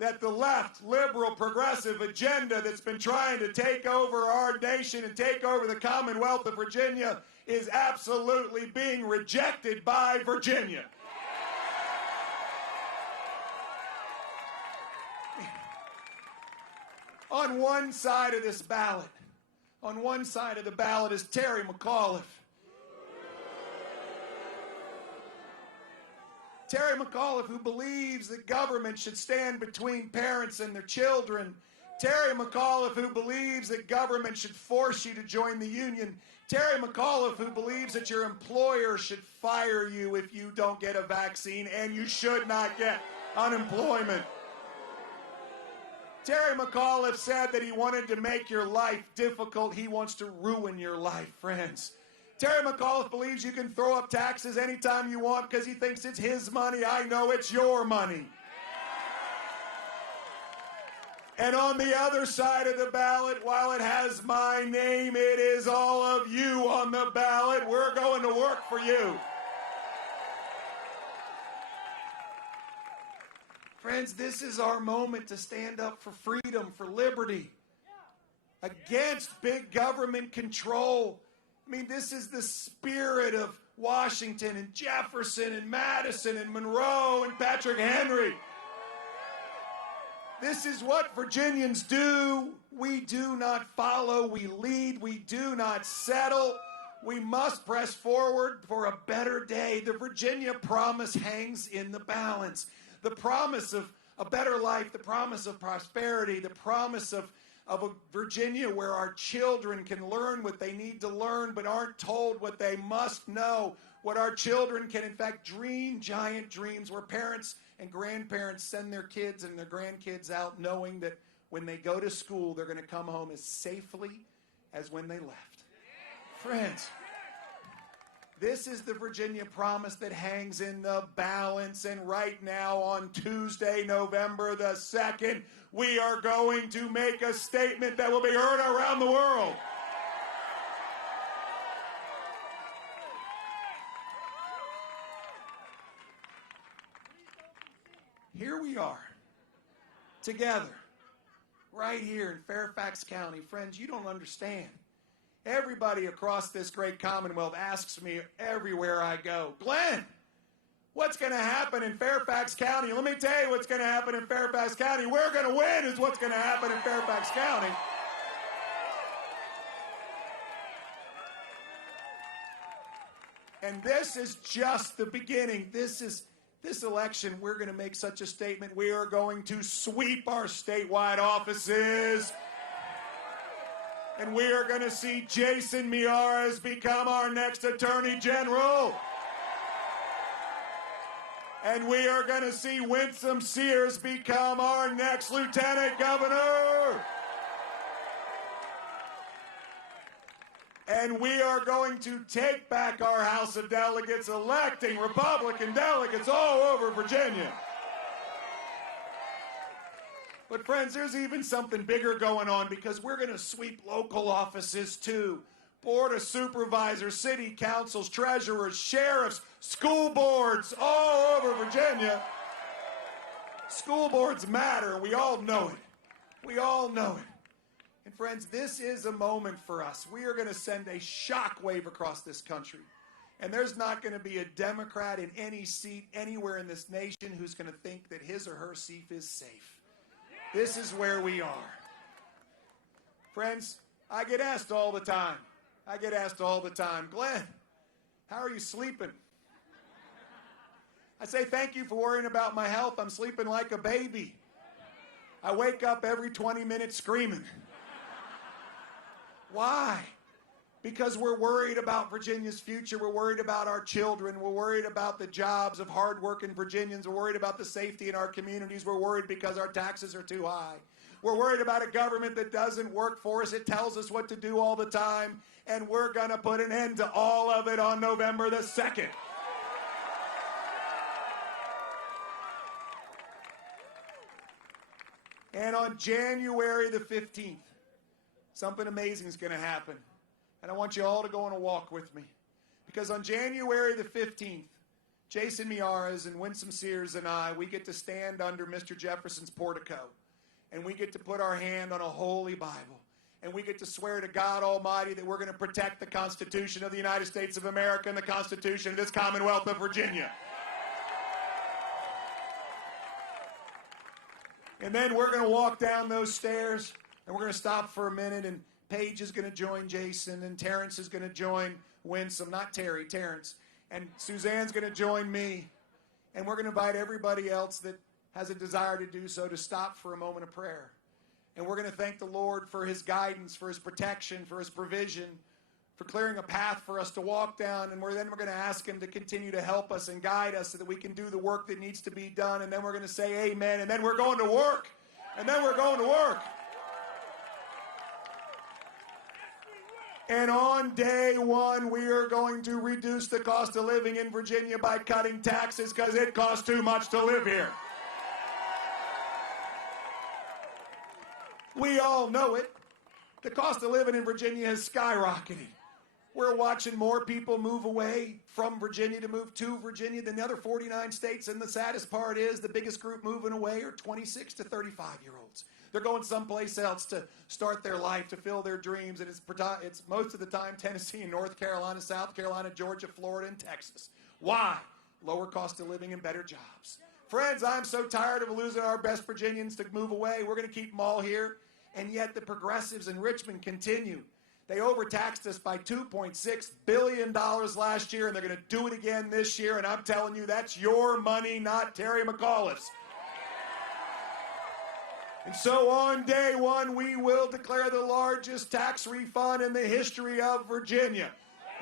that the left, liberal, progressive agenda that's been trying to take over our nation and take over the Commonwealth of Virginia is absolutely being rejected by Virginia. On one side of this ballot, on one side of the ballot is Terry McAuliffe. Terry McAuliffe, who believes that government should stand between parents and their children. Terry McAuliffe, who believes that government should force you to join the union. Terry McAuliffe, who believes that your employer should fire you if you don't get a vaccine and you should not get unemployment. Terry McAuliffe said that he wanted to make your life difficult. He wants to ruin your life, friends. Terry McAuliffe believes you can throw up taxes anytime you want because he thinks it's his money. I know it's your money. And on the other side of the ballot, while it has my name, it is all of you on the ballot. We're going to work for you. Friends, this is our moment to stand up for freedom, for liberty, against big government control. I mean, this is the spirit of Washington and Jefferson and Madison and Monroe and Patrick Henry. This is what Virginians do. We do not follow, we lead, we do not settle. We must press forward for a better day. The Virginia promise hangs in the balance. The promise of a better life, the promise of prosperity, the promise of a Virginia where our children can learn what they need to learn but aren't told what they must know. What our children can, in fact, dream giant dreams where parents and grandparents send their kids and their grandkids out knowing that when they go to school, they're going to come home as safely as when they left. Friends, this is the Virginia promise that hangs in the balance. And right now on Tuesday, November the 2nd, we are going to make a statement that will be heard around the world. Here we are, together, right here in Fairfax County. Friends, you don't understand. Everybody across this great Commonwealth asks me everywhere I go, Glenn, what's going to happen in Fairfax County? Let me tell you what's going to happen in Fairfax County. We're going to win is what's going to happen in Fairfax County. And this is just the beginning. This election, we're going to make such a statement. We are going to sweep our statewide offices. And we are going to see Jason Miyares become our next Attorney General. And we are going to see Winsome Sears become our next Lieutenant Governor. And we are going to take back our House of Delegates, electing Republican delegates all over Virginia. But friends, there's even something bigger going on because we're going to sweep local offices too. Board of Supervisors, city councils, treasurers, sheriffs, school boards all over Virginia. School boards matter. We all know it. We all know it. And friends, this is a moment for us. We are going to send a shockwave across this country. And there's not going to be a Democrat in any seat anywhere in this nation who's going to think that his or her seat is safe. This is where we are. Friends, I get asked all the time. Glenn, how are you sleeping? I say, thank you for worrying about my health. I'm sleeping like a baby. I wake up every 20 minutes screaming. Why? Because we're worried about Virginia's future. We're worried about our children. We're worried about the jobs of hardworking Virginians. We're worried about the safety in our communities. We're worried because our taxes are too high. We're worried about a government that doesn't work for us. It tells us what to do all the time. And we're going to put an end to all of it on November the 2nd. And on January the 15th, something amazing is going to happen. And I want you all to go on a walk with me. Because on January the 15th, Jason Miaras and Winsome Sears and I, we get to stand under Mr. Jefferson's portico, and we get to put our hand on a holy Bible, and we get to swear to God Almighty that we're going to protect the Constitution of the United States of America and the Constitution of this Commonwealth of Virginia. And then we're going to walk down those stairs, and we're going to stop for a minute, and Paige is going to join Jason, and Terrence is going to join Winsome, not Terry, Terrence. And Suzanne's going to join me. And we're going to invite everybody else that has a desire to do so to stop for a moment of prayer. And we're going to thank the Lord for his guidance, for his protection, for his provision, for clearing a path for us to walk down. And we're going to ask him to continue to help us and guide us so that we can do the work that needs to be done. And then we're going to say amen. And then we're going to work. And then we're going to work. And on day one, we are going to reduce the cost of living in Virginia by cutting taxes because it costs too much to live here. We all know it. The cost of living in Virginia has skyrocketed. We're watching more people move away from Virginia to move to Virginia than the other 49 states. And the saddest part is the biggest group moving away are 26 to 35-year-olds. They're going someplace else to start their life, to fill their dreams. And it's most of the time Tennessee and North Carolina, South Carolina, Georgia, Florida, and Texas. Why? Lower cost of living and better jobs. Friends, I'm so tired of losing our best Virginians to move away. We're going to keep them all here. And yet the progressives in Richmond continue. They overtaxed us by $2.6 billion last year, and they're going to do it again this year. And I'm telling you, that's your money, not Terry McAuliffe's. And so on day one, we will declare the largest tax refund in the history of Virginia.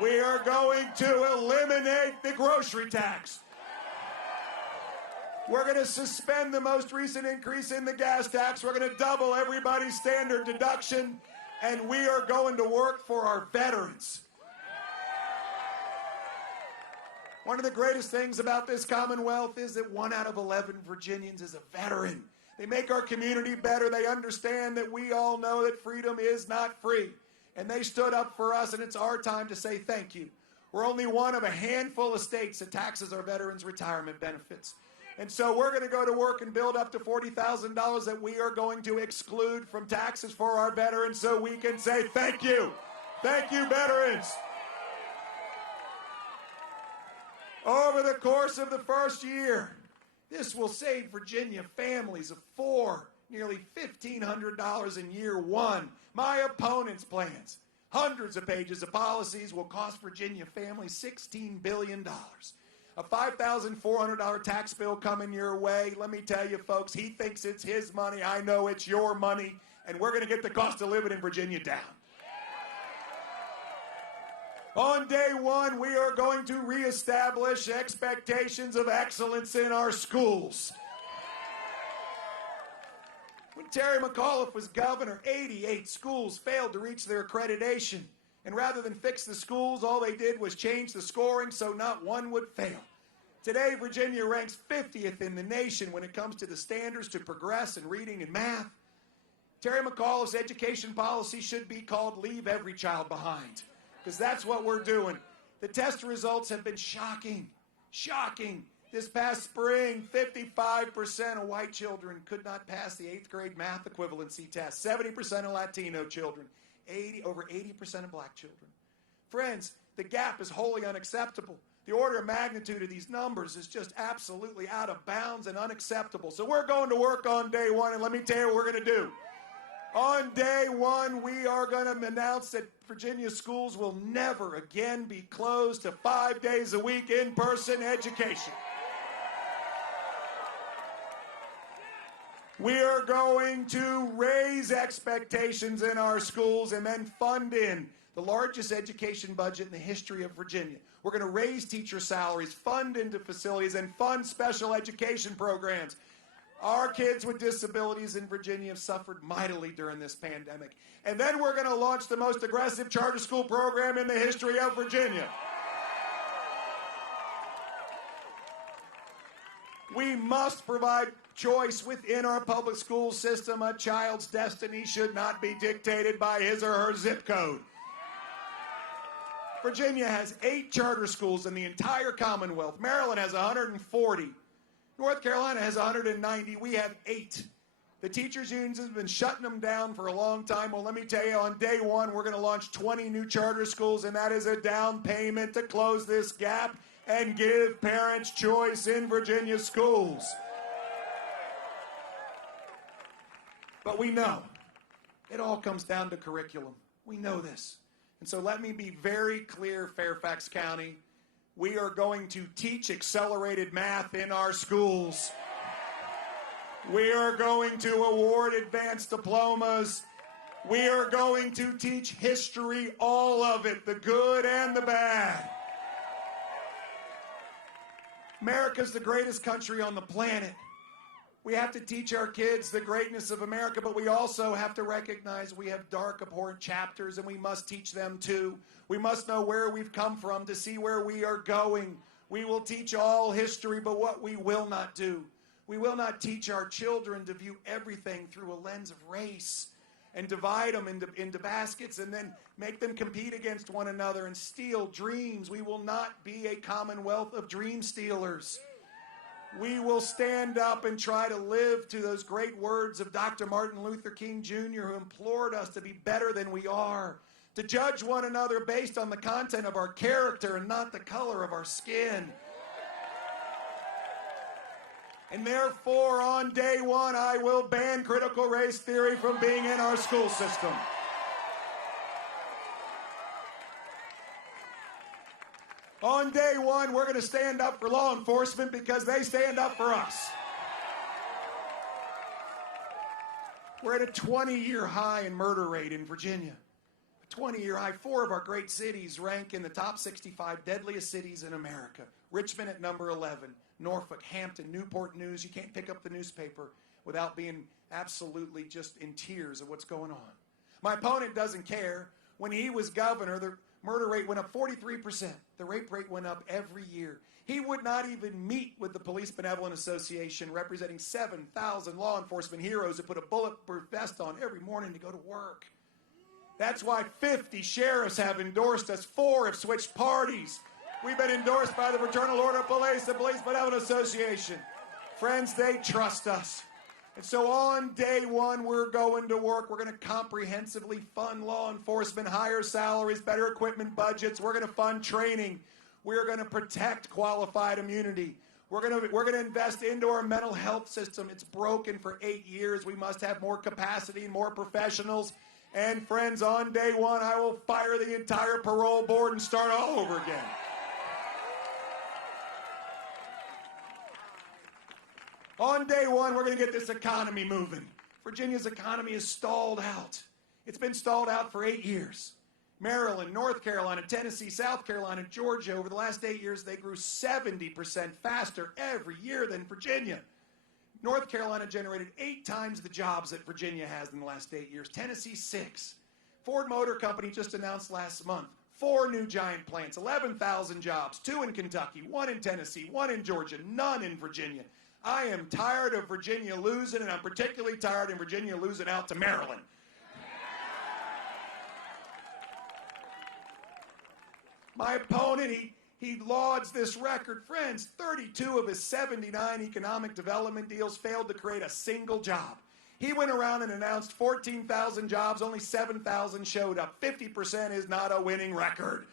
We are going to eliminate the grocery tax. We're going to suspend the most recent increase in the gas tax. We're going to double everybody's standard deduction. And we are going to work for our veterans. One of the greatest things about this Commonwealth is that 1 out of 11 Virginians is a veteran. They make our community better. They understand that we all know that freedom is not free. And they stood up for us, and it's our time to say thank you. We're only one of a handful of states that taxes our veterans' retirement benefits. And so we're going to go to work and build up to $40,000 that we are going to exclude from taxes for our veterans so we can say thank you. Thank you, veterans. Over the course of the first year, this will save Virginia families of 4, nearly $1,500 in year one. My opponent's plans, hundreds of pages of policies, will cost Virginia families $16 billion. A $5,400 tax bill coming your way. Let me tell you, folks, he thinks it's his money. I know it's your money. And we're going to get the cost of living in Virginia down. On day one, we are going to reestablish expectations of excellence in our schools. When Terry McAuliffe was governor, 88 schools failed to reach their accreditation. And rather than fix the schools, all they did was change the scoring so not one would fail. Today, Virginia ranks 50th in the nation when it comes to the standards to progress in reading and math. Terry McAuliffe's education policy should be called Leave Every Child Behind, because that's what we're doing. The test results have been shocking. Shocking. This past spring, 55% of white children could not pass the 8th grade math equivalency test. 70% of Latino children. Over 80% of black children. Friends, the gap is wholly unacceptable. The order of magnitude of these numbers is just absolutely out of bounds and unacceptable. So we're going to work on day one, and let me tell you what we're going to do. On day one, we are going to announce that Virginia schools will never again be closed to 5 days a week in-person education. We are going to raise expectations in our schools and then fund in the largest education budget in the history of Virginia. We're going to raise teacher salaries, fund into facilities, and fund special education programs. Our kids with disabilities in Virginia have suffered mightily during this pandemic. And then we're going to launch the most aggressive charter school program in the history of Virginia. We must provide choice within our public school system. A child's destiny should not be dictated by his or her zip code. Virginia has 8 charter schools in the entire Commonwealth. Maryland has 140. North Carolina has 190. We have 8. The teachers' unions have been shutting them down for a long time. Well, let me tell you, on day one, we're going to launch 20 new charter schools, and that is a down payment to close this gap and give parents choice in Virginia schools. But we know it all comes down to curriculum. We know this. And so let me be very clear, Fairfax County. We are going to teach accelerated math in our schools. We are going to award advanced diplomas. We are going to teach history, all of it, the good and the bad. America's the greatest country on the planet. We have to teach our kids the greatness of America, but we also have to recognize we have dark, abhorrent chapters, and we must teach them too. We must know where we've come from to see where we are going. We will teach all history, but what we will not do, we will not teach our children to view everything through a lens of race and divide them into baskets and then make them compete against one another and steal dreams. We will not be a commonwealth of dream stealers. We will stand up and try to live to those great words of Dr. Martin Luther King Jr., who implored us to be better than we are, to judge one another based on the content of our character and not the color of our skin. And therefore, on day one, I will ban critical race theory from being in our school system. On day one, we're going to stand up for law enforcement because they stand up for us. We're at a 20-year high in murder rate in Virginia. A 20-year high. 4 of our great cities rank in the top 65 deadliest cities in America. Richmond at number 11. Norfolk, Hampton, Newport News. You can't pick up the newspaper without being absolutely just in tears of what's going on. My opponent doesn't care. When he was governor, the murder rate went up 43%. The rape rate went up every year. He would not even meet with the Police Benevolent Association, representing 7,000 law enforcement heroes who put a bulletproof vest on every morning to go to work. That's why 50 sheriffs have endorsed us. 4 have switched parties. We've been endorsed by the Fraternal Order of Police, the Police Benevolent Association. Friends, they trust us. And so on day one, we're going to work. We're going to comprehensively fund law enforcement, higher salaries, better equipment budgets. We're going to fund training. We're going to protect qualified immunity. We're going to invest into our mental health system. It's broken for 8 years. We must have more capacity and more professionals. And friends, on day one, I will fire the entire parole board and start all over again. On day one, we're going to get this economy moving. Virginia's economy is stalled out. It's been stalled out for 8 years. Maryland, North Carolina, Tennessee, South Carolina, Georgia, over the last 8 years, they grew 70% faster every year than Virginia. North Carolina generated 8 times the jobs that Virginia has in the last 8 years. Tennessee, 6. Ford Motor Company just announced last month 4 new giant plants, 11,000 jobs, 2 in Kentucky, 1 in Tennessee, 1 in Georgia, none in Virginia. I am tired of Virginia losing, and I'm particularly tired of Virginia losing out to Maryland. My opponent, he lauds this record. Friends, 32 of his 79 economic development deals failed to create a single job. He went around and announced 14,000 jobs, only 7,000 showed up. 50% is not a winning record.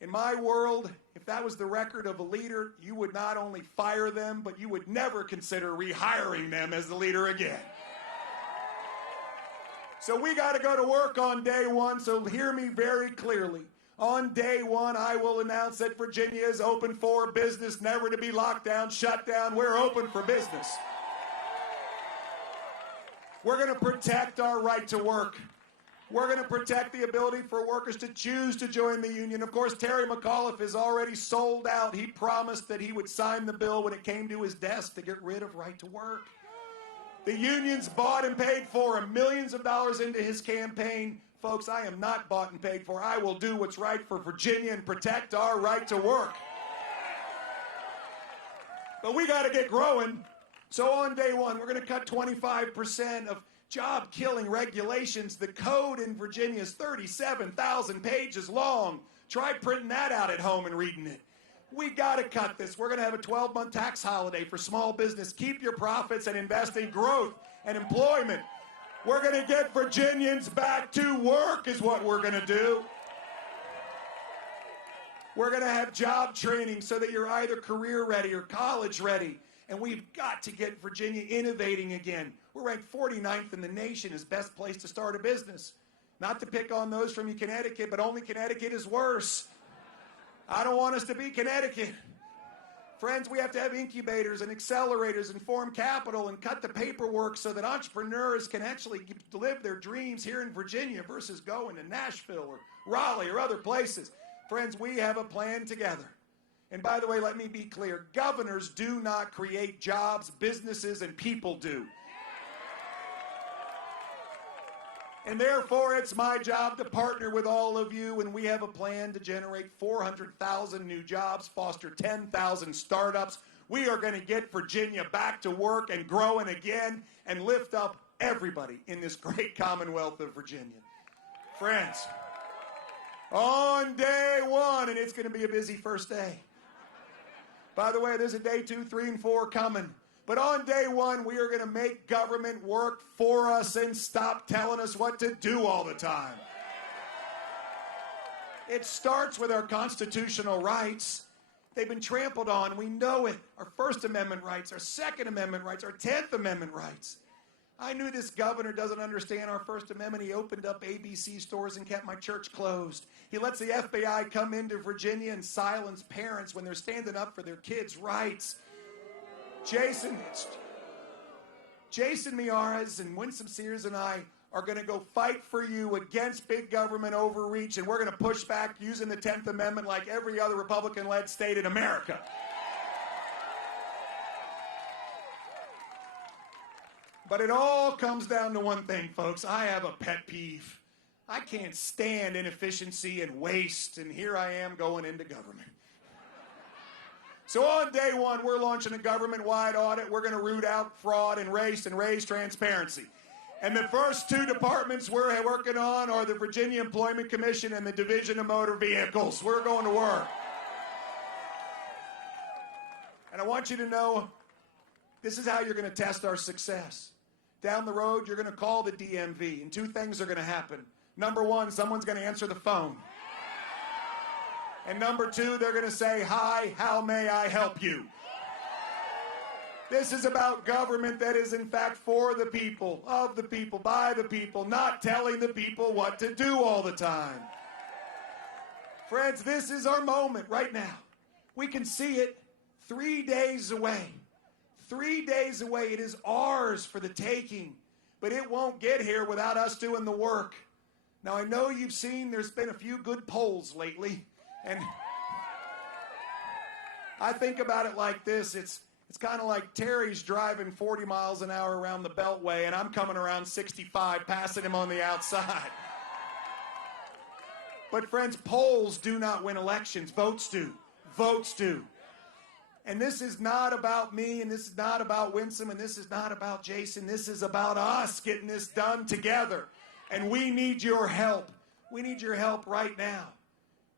In my world, if that was the record of a leader, you would not only fire them, but you would never consider rehiring them as the leader again. So we got to go to work on day one, so hear me very clearly. On day one, I will announce that Virginia is open for business, never to be locked down, shut down. We're open for business. We're going to protect our right to work. We're going to protect the ability for workers to choose to join the union. Of course, Terry McAuliffe is already sold out. He promised that he would sign the bill when it came to his desk to get rid of right to work. The unions bought and paid for him, millions of dollars into his campaign. Folks, I am not bought and paid for. I will do what's right for Virginia and protect our right to work. But we got to get growing. So on day one, we're going to cut 25% of job-killing regulations. The code in Virginia is 37,000 pages long. Try printing that out at home and reading it. We got to cut this. We're going to have a 12-month tax holiday for small business. Keep your profits and invest in growth and employment. We're going to get Virginians back to work is what we're going to do. We're going to have job training so that you're either career ready or college ready. And we've got to get Virginia innovating again. We're ranked 49th in the nation as best place to start a business. Not to pick on those from Connecticut, but only Connecticut is worse. I don't want us to be Connecticut. Friends, we have to have incubators and accelerators and form capital and cut the paperwork so that entrepreneurs can actually live their dreams here in Virginia versus going to Nashville or Raleigh or other places. Friends, we have a plan together. And by the way, let me be clear. Governors do not create jobs, businesses, and people do. And therefore, it's my job to partner with all of you, and we have a plan to generate 400,000 new jobs, foster 10,000 startups. We are going to get Virginia back to work and growing again and lift up everybody in this great Commonwealth of Virginia. Friends, on day one, and it's going to be a busy first day. By the way, there's a day 2, 3, and 4 coming. But on day one, we are going to make government work for us and stop telling us what to do all the time. It starts with our constitutional rights. They've been trampled on. We know it. Our First Amendment rights, our Second Amendment rights, our 10th Amendment rights. I knew this governor doesn't understand our First Amendment. He opened up ABC stores and kept my church closed. He lets the FBI come into Virginia and silence parents when they're standing up for their kids' rights. Jason Miyares and Winsome Sears and I are going to go fight for you against big government overreach, and we're going to push back using the 10th Amendment like every other Republican-led state in America. But it all comes down to one thing, folks. I have a pet peeve. I can't stand inefficiency and waste, and here I am going into government. So on day one, we're launching a government-wide audit. We're going to root out fraud and raise transparency. And the first 2 departments we're working on are the Virginia Employment Commission and the Division of Motor Vehicles. We're going to work. And I want you to know, this is how you're going to test our success. Down the road, you're going to call the DMV, and 2 things are going to happen. Number 1, someone's going to answer the phone. And number 2, they're going to say, "Hi, how may I help you?" This is about government that is, in fact, for the people, of the people, by the people, not telling the people what to do all the time. Friends, this is our moment right now. We can see it 3 days away. 3 days away. It is ours for the taking. But it won't get here without us doing the work. Now, I know you've seen there's been a few good polls lately. And I think about it like this. It's kind of like Terry's driving 40 miles an hour around the Beltway, and I'm coming around 65, passing him on the outside. But friends, polls do not win elections. Votes do. Votes do. And this is not about me, and this is not about Winsome, and this is not about Jason. This is about us getting this done together. And we need your help. We need your help right now.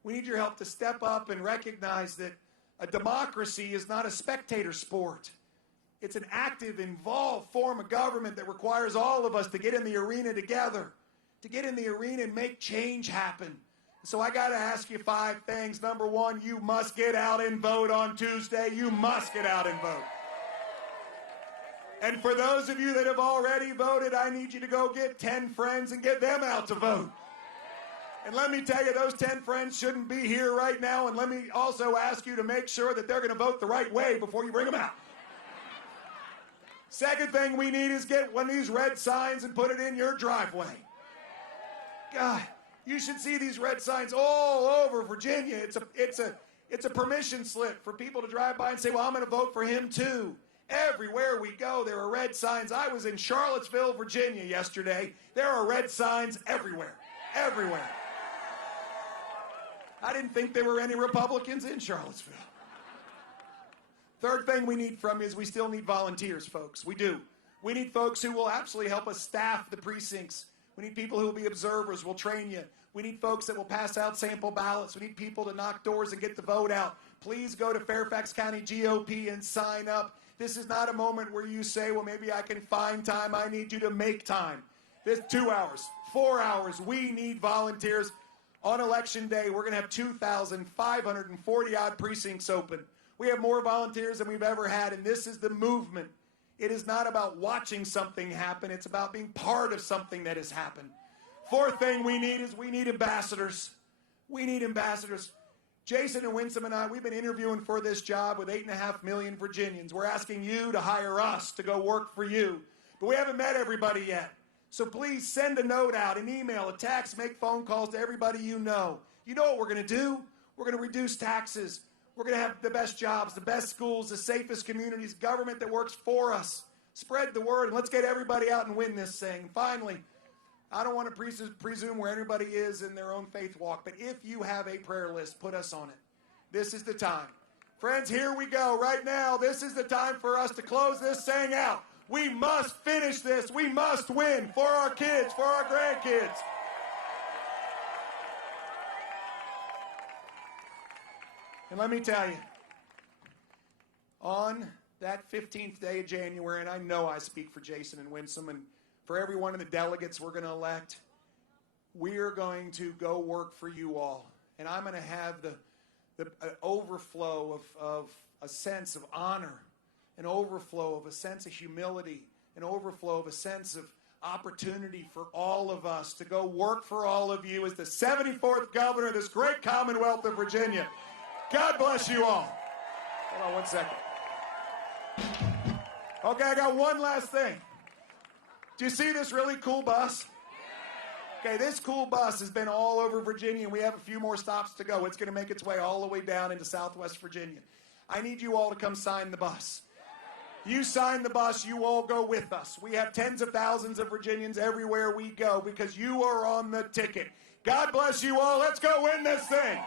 We need your help to step up and recognize that a democracy is not a spectator sport. It's an active, involved form of government that requires all of us to get in the arena together, to get in the arena and make change happen. So I got to ask you 5 things. Number 1, you must get out and vote on Tuesday. You must get out and vote. And for those of you that have already voted, I need you to go get 10 friends and get them out to vote. And let me tell you, those 10 friends shouldn't be here right now. And let me also ask you to make sure that they're going to vote the right way before you bring them out. Second thing we need is get one of these red signs and put it in your driveway. God, you should see these red signs all over Virginia. It's a permission slip for people to drive by and say, well, I'm going to vote for him too. Everywhere we go, there are red signs. I was in Charlottesville, Virginia yesterday. There are red signs everywhere. Everywhere. I didn't think there were any Republicans in Charlottesville. Third thing we need from you is we still need volunteers, folks. We do. We need folks who will absolutely help us staff the precincts. We need people who will be observers. We'll train you. We need folks that will pass out sample ballots. We need people to knock doors and get the vote out. Please go to Fairfax County GOP and sign up. This is not a moment where you say, well, maybe I can find time. I need you to make time. This 2 hours, 4 hours. We need volunteers. On Election Day, we're going to have 2,540-odd precincts open. We have more volunteers than we've ever had, and this is the movement. It is not about watching something happen. It's about being part of something that has happened. Fourth thing we need is we need ambassadors. We need ambassadors. Jason and Winsome and I, we've been interviewing for this job with 8.5 million Virginians. We're asking you to hire us to go work for you. But we haven't met everybody yet. So please send a note out, an email, a text, make phone calls to everybody you know. You know what we're going to do? We're going to reduce taxes. We're going to have the best jobs, the best schools, the safest communities, government that works for us. Spread the word, and let's get everybody out and win this thing. Finally, I don't want to presume where everybody is in their own faith walk, but if you have a prayer list, put us on it. This is the time. Friends, here we go. Right now, this is the time for us to close this thing out. We must finish this. We must win for our kids, for our grandkids. And let me tell you, on that 15th day of January, and I know I speak for Jason and Winsome and for every one of the delegates we're going to elect, we're going to go work for you all. And I'm going to have the overflow of a sense of honor, an overflow of a sense of humility, an overflow of a sense of opportunity for all of us to go work for all of you as the 74th governor of this great Commonwealth of Virginia. God bless you all. Hold on 1 second. Okay, I got one last thing. Do you see this really cool bus? Okay, this cool bus has been all over Virginia, and we have a few more stops to go. It's going to make its way all the way down into Southwest Virginia. I need you all to come sign the bus. You sign the bus, you all go with us. We have tens of thousands of Virginians everywhere we go because you are on the ticket. God bless you all. Let's go win this thing.